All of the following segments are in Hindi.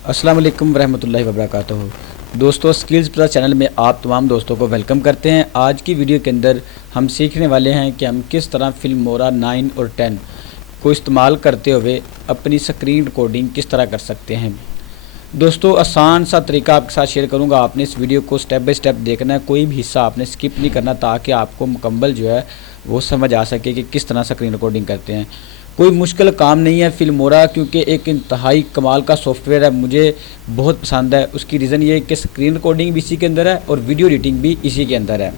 अस्सलाम वालेकुम रहमतुल्लाहि व बरकातहू। दोस्तों, स्किल्स प्लस चैनल में आप तमाम दोस्तों को वेलकम करते हैं। आज की वीडियो के अंदर हम सीखने वाले हैं कि हम किस तरह फिल्मोरा 9 और 10 को इस्तेमाल करते हुए अपनी स्क्रीन रिकॉर्डिंग किस तरह कर सकते हैं। दोस्तों, आसान सा तरीका आपके साथ शेयर करूंगा। आपने इस वीडियो को स्टेप बाय स्टेप देखना है, कोई भी हिस्सा आपने स्किप नहीं करना, ताकि आपको मुकम्मल जो है वो समझ आ सके कि किस तरह स्क्रीन रिकॉर्डिंग करते हैं। कोई मुश्किल काम नहीं है फिल्मोरा, क्योंकि एक इंतहाई कमाल का सॉफ्टवेयर है, मुझे बहुत पसंद है। उसकी रीज़न ये है कि स्क्रीन रिकॉर्डिंग भी इसी के अंदर है और वीडियो एडिटिंग भी इसी के अंदर है।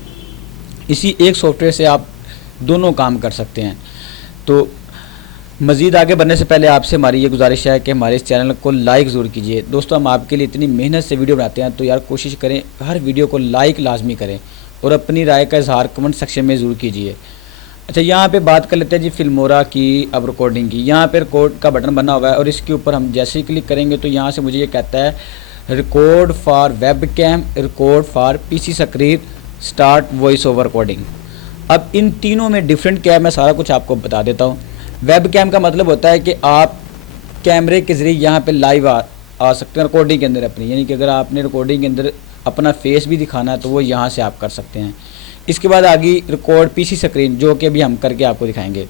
इसी एक सॉफ्टवेयर से आप दोनों काम कर सकते हैं। तो मज़ीद आगे बढ़ने से पहले आपसे हमारी ये गुजारिश है कि हमारे इस चैनल को लाइक ज़रूर कीजिए। दोस्तों, हम आपके लिए इतनी मेहनत से वीडियो बनाते हैं, तो यार कोशिश करें हर वीडियो को लाइक लाजमी करें और अपनी राय का इजहार कमेंट सेक्शन में ज़रूर कीजिए। अच्छा, यहाँ पे बात कर लेते हैं जी फिल्मोरा की अब रिकॉर्डिंग की। यहाँ पे रिकॉर्ड का बटन बना हुआ है और इसके ऊपर हम जैसे ही क्लिक करेंगे तो यहाँ से मुझे ये कहता है record for web cam, record for PC screen, start voice over recording. अब इन तीनों में डिफरेंट क्या है, मैं सारा कुछ आपको बता देता हूँ। वेब कैम का मतलब होता है कि आप कैमरे के ज़रिए यहाँ पे लाइव आ सकते हैं रिकॉर्डिंग के अंदर अपनी, यानी कि अगर आपने रिकॉर्डिंग के अंदर अपना फेस भी दिखाना है तो वो यहाँ से आप कर सकते हैं। इसके बाद आ गई रिकॉर्ड पीसी स्क्रीन, जो कि अभी हम करके आपको दिखाएंगे।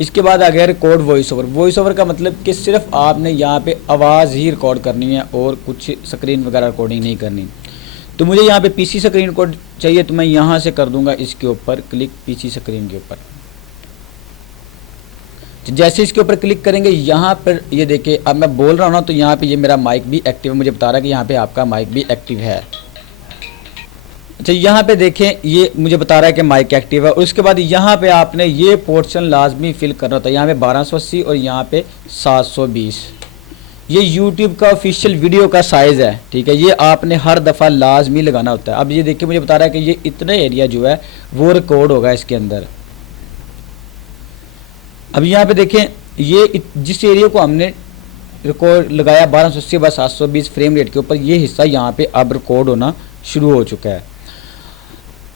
इसके बाद आ गया record voice over. Voice over का मतलब कि सिर्फ आपने यहाँ पे आवाज़ ही रिकॉर्ड करनी है और कुछ स्क्रीन वगैरह रिकॉर्डिंग नहीं करनी। तो मुझे यहाँ पे पीसी स्क्रीन रिकॉर्ड चाहिए, तो मैं यहाँ से कर दूँगा इसके ऊपर क्लिक, पीसी स्क्रीन के ऊपर। जैसे इसके ऊपर क्लिक करेंगे यहाँ पर ये देखिए, अब मैं बोल रहा हूँ ना, तो यहाँ पे ये मेरा माइक भी एक्टिव है, मुझे बता रहा है कि यहाँ पे आपका माइक भी एक्टिव है। अच्छा, यहाँ पे देखें ये मुझे बता रहा है कि माइक एक्टिव है। और उसके बाद यहाँ पे आपने ये पोर्शन लाजमी फिल करना होता है। यहाँ पे 1280 और यहाँ पे 720 ये YouTube का ऑफिशियल वीडियो का साइज़ है, ठीक है। ये आपने हर दफ़ा लाजमी लगाना होता है। अब ये देखिए मुझे बता रहा है कि ये इतना एरिया जो है वो रिकॉर्ड होगा इसके अंदर। अब यहाँ पे देखें ये जिस एरिया को हमने रिकॉर्ड लगाया 1280/720 फ्रेम रेट के ऊपर, ये हिस्सा यहाँ पे अब रिकॉर्ड होना शुरू हो चुका है।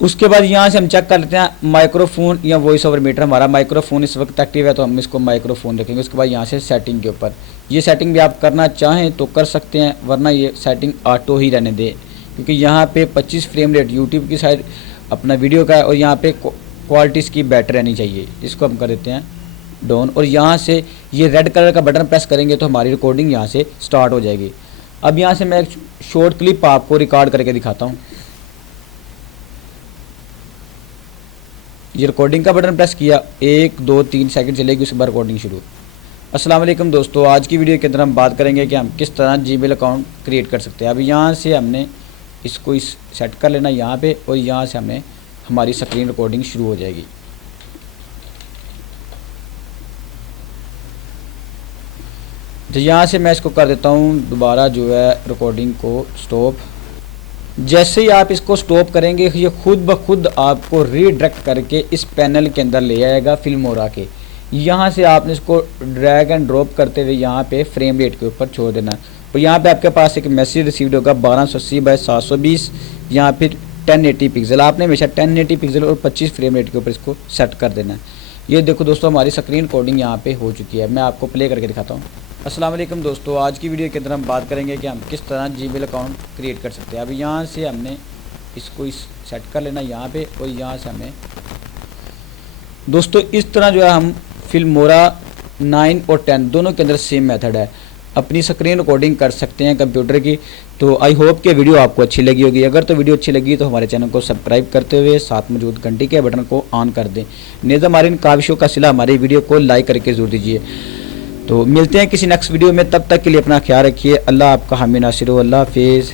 उसके बाद यहाँ से हम चेक कर लेते हैं माइक्रोफोन या वॉइस ओवर मीटर। हमारा माइक्रोफोन इस वक्त एक्टिव है, तो हम इसको माइक्रोफोन रखेंगे। उसके बाद यहाँ से सेटिंग के ऊपर, ये सेटिंग भी आप करना चाहें तो कर सकते हैं, वरना ये सेटिंग ऑटो ही रहने दें, क्योंकि यहाँ पे 25 फ्रेम रेट यूट्यूब की साइड अपना वीडियो का है और यहाँ पे क्वालिटी इसकी बेटर रहनी चाहिए। इसको हम कर देते हैं डाउन और यहाँ से ये रेड कलर का बटन प्रेस करेंगे तो हमारी रिकॉर्डिंग यहाँ से स्टार्ट हो जाएगी। अब यहाँ से मैं एक शॉर्ट क्लिप आपको रिकॉर्ड करके दिखाता हूँ। ये रिकॉर्डिंग का बटन प्रेस किया, 1 2 3 सेकंड चलेगी, उसके बाद रिकॉर्डिंग शुरू। अस्सलाम वालेकुम दोस्तों, आज की वीडियो के अंदर हम बात करेंगे कि हम किस तरह जीमेल अकाउंट क्रिएट कर सकते हैं। अब यहाँ से हमने इसको सेट कर लेना यहाँ पे और यहाँ से हमें हमारी स्क्रीन रिकॉर्डिंग शुरू हो जाएगी। तो यहाँ से मैं इसको कर देता हूँ दोबारा जो है रिकॉर्डिंग को स्टॉप। जैसे ही आप इसको स्टॉप करेंगे ये खुद ब खुद आपको रीडायरेक्ट करके इस पैनल के अंदर ले आएगा फिल्मोरा के। यहाँ से आपने इसको ड्रैग एंड ड्रॉप करते हुए यहाँ पे फ्रेम रेट के ऊपर छोड़ देना और यहाँ पे आपके पास एक मैसेज रिसीव्ड होगा 1280/720, यहाँ फिर 1080 पिक्सल। आपने हमेशा 1080 पिक्सल और 25 फ्रेम रेट के ऊपर इसको सेट कर देना है। ये देखो दोस्तों, हमारी स्क्रीन रिकॉर्डिंग यहाँ पे हो चुकी है। मैं आपको प्ले करके दिखाता हूँ। अस्सलाम वालेकुम दोस्तों, आज की वीडियो के अंदर हम बात करेंगे कि हम किस तरह जीमेल अकाउंट क्रिएट कर सकते हैं। अब यहाँ से हमने इसको सेट कर लेना यहाँ पे और यहाँ से हमें दोस्तों इस तरह जो है हम फिल्मोरा 9 और 10 दोनों के अंदर सेम मेथड है, अपनी स्क्रीन रिकॉर्डिंग कर सकते हैं कंप्यूटर की। तो आई होप कि वीडियो आपको अच्छी लगी होगी। अगर तो वीडियो अच्छी लगी तो हमारे चैनल को सब्सक्राइब करते हुए साथ मौजूद घंटी के बटन को ऑन कर दें। नेज़ा मारिन काविशों का सिला हमारी वीडियो को लाइक करके ज़रूर दीजिए। तो मिलते हैं किसी नेक्स्ट वीडियो में, तब तक के लिए अपना ख्याल रखिए। अल्लाह आपका हामी नासिर हो। अल्लाह हाफिज़।